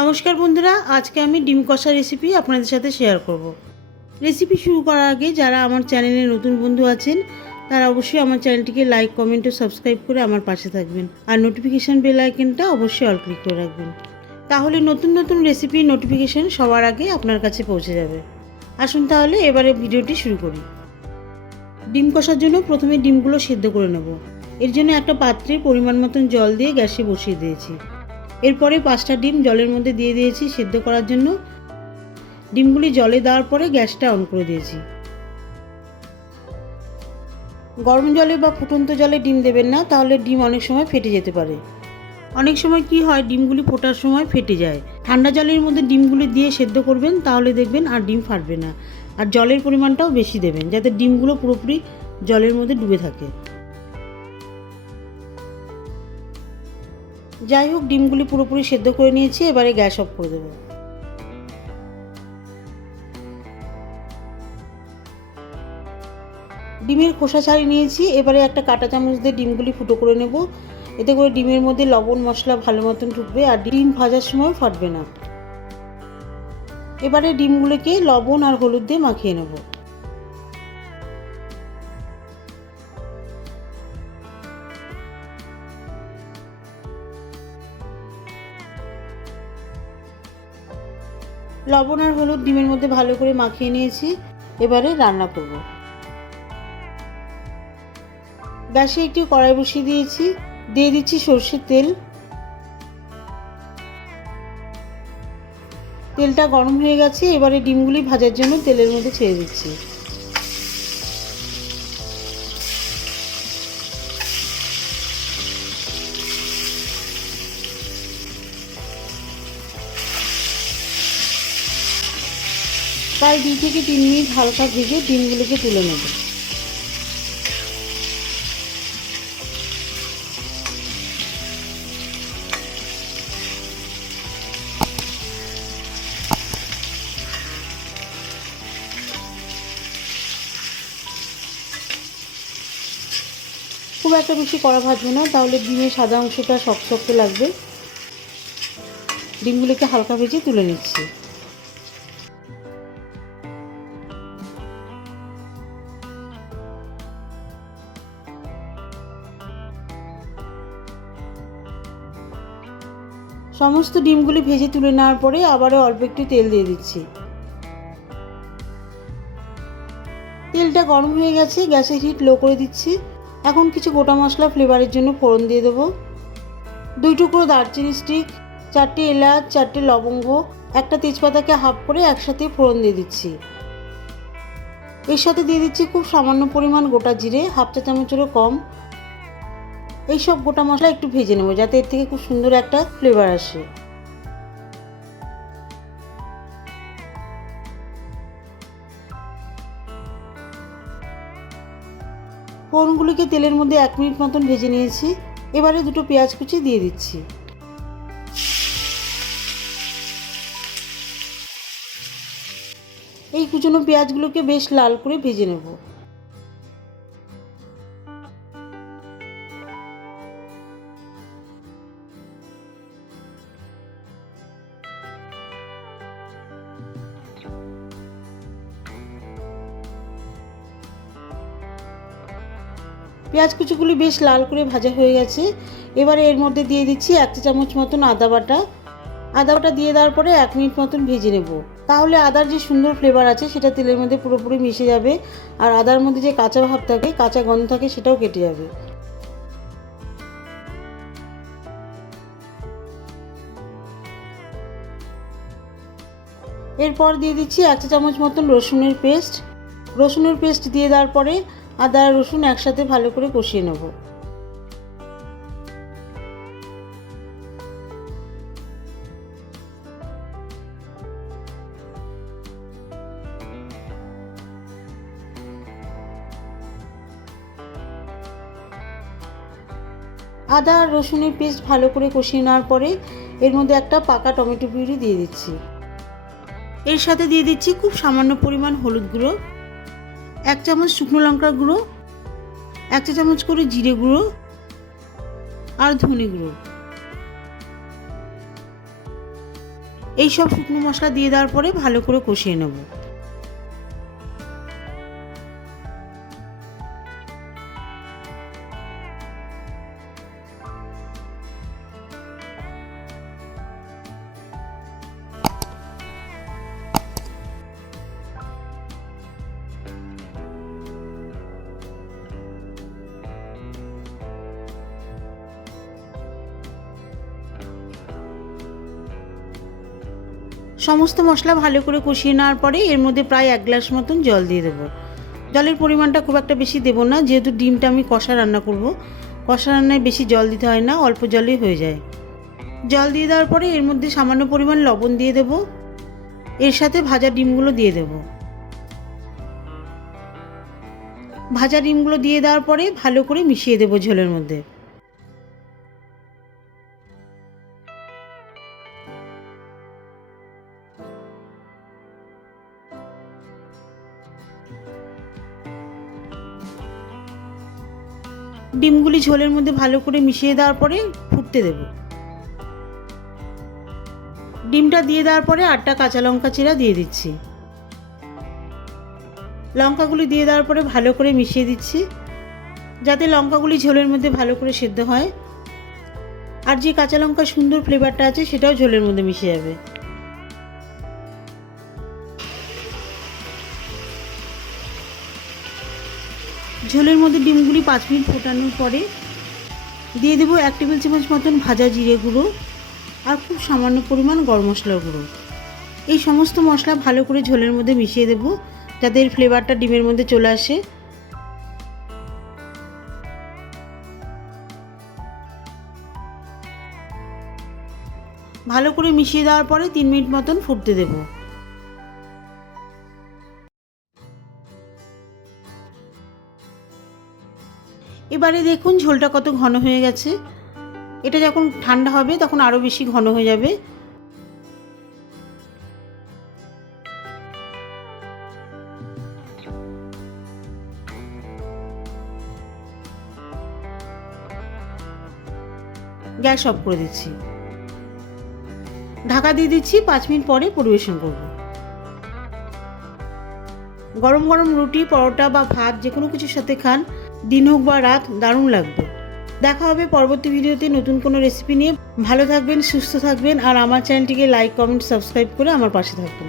নমস্কার বন্ধুরা, আজকে আমি ডিম কষা রেসিপি আপনাদের সাথে শেয়ার করব। রেসিপি শুরু করার আগে যারা আমার চ্যানেলে নতুন বন্ধু আছেন, তারা অবশ্যই আমার চ্যানেলটিকে লাইক কমেন্ট ও সাবস্ক্রাইব করে আমার পাশে থাকবেন। আর নোটিফিকেশান বেল আইকনটা অবশ্যই অল ক্লিক করে রাখবেন। তাহলে নতুন নতুন রেসিপির নোটিফিকেশান সবার আগে আপনার কাছে পৌঁছে যাবে। আসুন তাহলে এবারে ভিডিওটি শুরু করি। ডিম কষার জন্য প্রথমে ডিমগুলো সেদ্ধ করে নেব। এর জন্য একটা পাত্রে পরিমাণ মতন জল দিয়ে গ্যাসে বসিয়ে দিয়েছি। এরপরে পাঁচটা ডিম জলের মধ্যে দিয়ে দিয়েছি সেদ্ধ করার জন্য। ডিমগুলি জলে দেওয়ার পরে গ্যাসটা অন করে দিয়েছি। গরম জলে বা ফুটন্ত জলে ডিম দেবেন না, তাহলে ডিম অনেক সময় ফেটে যেতে পারে। অনেক সময় কি হয়, ডিমগুলি ফোটার সময় ফেটে যায়। ঠান্ডা জলের মধ্যে ডিমগুলি দিয়ে সেদ্ধ করবেন, তাহলে দেখবেন আর ডিম ফাটবে না। আর জলের পরিমাণটাও বেশি দেবেন, যাতে ডিমগুলো পুরোপুরি জলের মধ্যে ডুবে থাকে। যাই হোক, ডিমগুলি পুরোপুরি সেদ্ধ করে নিয়েছি, এবারে গ্যাস অফ করে দেবো। ডিমের খোসা ছাড়িয়ে নিয়েছি, এবারে একটা কাঁটা চামচ দিয়ে ডিমগুলি ফুটো করে নেব। এতে করে ডিমের মধ্যে লবণ মশলা ভালো মতন ঢুকবে, আর ডিম ভাজার সময় ফাটবে না। এবারে ডিমগুলোকে লবণ আর হলুদ দিয়ে মাখিয়ে নেব। লবণ আর হলুদ ডিমের মধ্যে ভালো করে মাখিয়ে নিয়েছি। এবারে রান্না করব। গ্যাসে একটি কড়াই বসিয়ে দিয়েছি। দিয়ে দিচ্ছি সর্ষের তেল। তেলটা গরম হয়ে গেছে, এবারে ডিমগুলি ভাজার জন্য তেলের মধ্যে ছেড়ে দিচ্ছি। প্রায় দুই থেকে তিন মিনিট হালকা ভেজে ডিমগুলোকে তুলে নেব। খুব একটা বেশি কড়া ভাজবো না, তাহলে ডিমের সাদা অংশটা শক্ত শক্ত লাগবে। ডিমগুলোকে হালকা ভেজে তুলে নিচ্ছি। সমস্ত ডিমগুলি ভেজে তুলে নেওয়ার পরে আবারও অল্প একটু তেল দিয়ে দিচ্ছি। তেলটা গরম হয়ে গেছে, গ্যাসের হিট লো করে দিচ্ছি। এখন কিছু গোটা মশলা ফ্লেভারের জন্য ফোড়ন দিয়ে দেবো। দুই টুকরো দারচিনি স্টিক চারটে এলাচ, চারটে লবঙ্গ, একটা তেজপাতাকে হাফ করে একসাথে ফোড়ন দিয়ে দিচ্ছি। এর সাথে দিয়ে দিচ্ছি খুব সামান্য পরিমাণ গোটা জিরে হাফ চা চামচেরও কম। এইসব গোটা মশলা একটু ভেজে নেব, যাতে এর থেকে খুব সুন্দর একটা ফ্লেভার আসে। ফোড়নগুলিকে তেলের মধ্যে এক মিনিট মতন ভেজে নিয়েছি। এবারে দুটো পেঁয়াজ কুচি দিয়ে দিচ্ছি। এই কুচনো পেঁয়াজগুলোকে বেশ লাল করে ভেজে নেব। পেঁয়াজ কুচিগুলি বেশ লাল করে ভাজা হয়ে গেছে। এবারে এর মধ্যে দিয়ে দিচ্ছি এক চা চামচ মতন আদা বাটা। আদা বাটা দিয়ে দেওয়ার পরে এক মিনিট মতন ভেজে নেব। তাহলে আদার যে সুন্দর ফ্লেভার আছে, সেটা তেলের মধ্যে পুরোপুরি মিশে যাবে। আর আদার মধ্যে যে কাঁচা ভাব থাকে, কাঁচা গন্ধ থাকে, সেটাও কেটে যাবে। এরপর দিয়ে দিচ্ছি এক চা চামচ মতন রসুনের পেস্ট। রসুনের পেস্ট দিয়ে দেওয়ার পরে আদা আর রসুন একসাথে ভালো করে কষিয়ে নেব। আদা আর রসুনের পেস্ট ভালো করে কষিয়ে নেওয়ার পরে এর মধ্যে একটা পাকা টমেটো পিউরি দিয়ে দিচ্ছি। এর সাথে দিয়ে দিচ্ছি খুব সামান্য পরিমাণ হলুদ গুঁড়ো। এক চামচ শুকনো লঙ্কার গুঁড়ো, এক চা চামচ করে জিরে গুঁড়ো আর ধনে গুঁড়ো। এইসব শুকনো মশলা দিয়ে দেওয়ার পরে ভালো করে কষিয়ে নেব। সমস্ত মশলা ভালো করে কষিয়ে নেওয়ার পরে এর মধ্যে প্রায় এক গ্লাস মতন জল দিয়ে দেবো। জলের পরিমাণটা খুব একটা বেশি দেবো না, যেহেতু ডিমটা আমি কষা রান্না করব। কষা রান্নায় বেশি জল দিতে হয় না, অল্প জলেই হয়ে যায়। জল দিয়ে দেওয়ার পরে এর মধ্যে সামান্য পরিমাণ লবণ দিয়ে দেবো। এর সাথে ভাজা ডিমগুলো দিয়ে দেবো। ভাজা ডিমগুলো দিয়ে দেওয়ার পরে ভালো করে মিশিয়ে দেবো ঝোলের মধ্যে। ডিমগুলি ঝোলের মধ্যে ভালো করে মিশিয়ে দেওয়ার পরে ফুটতে দেব। ডিমটা দিয়ে দেওয়ার পরে আটটা কাঁচা লঙ্কা চিরা দিয়ে দিচ্ছি। লঙ্কাগুলি দিয়ে দেওয়ার পরে ভালো করে মিশিয়ে দিচ্ছি, যাতে লঙ্কাগুলি ঝোলের মধ্যে ভালো করে সেদ্ধ হয়। আর যে কাঁচা লঙ্কার সুন্দর ফ্লেভারটা আছে, সেটাও ঝোলের মধ্যে মিশে যাবে। ঝোলের মধ্যে ডিমগুলি পাঁচ মিনিট ফোটানোর পরে দিয়ে দেবো এক টেবিল চামচ মতন ভাজা জিরে গুঁড়ো আর খুব সামান্য পরিমাণ গরম মশলার গুঁড়ো। এই সমস্ত মশলা ভালো করে ঝোলের মধ্যে মিশিয়ে দেবো যাতে এর ফ্লেভারটা ডিমের মধ্যে চলে আসে। ভালো করে মিশিয়ে দেওয়ার পরে তিন মিনিট মতন ফুটতে দেবো। এবারে দেখুন ঝোলটা কত ঘন হয়ে গেছে। এটা যখন ঠান্ডা হবে তখন আরও বেশি ঘন হয়ে যাবে। গ্যাস অফ করে দিচ্ছি। ঢাকা দিয়ে দিচ্ছি, পাঁচ মিনিট পরে পরিবেশন করব। গরম গরম রুটি, পরোটা বা ভাত যে কোনো কিছুর সাথে খান। দিন হোক বা রাত, দারুণ লাগবে। দেখা হবে পরবর্তী ভিডিওতে নতুন কোনো রেসিপি নিয়ে। ভালো থাকবেন, সুস্থ থাকবেন, আর আমার চ্যানেলটিকে লাইক কমেন্ট সাবস্ক্রাইব করে আমার পাশে থাকবেন।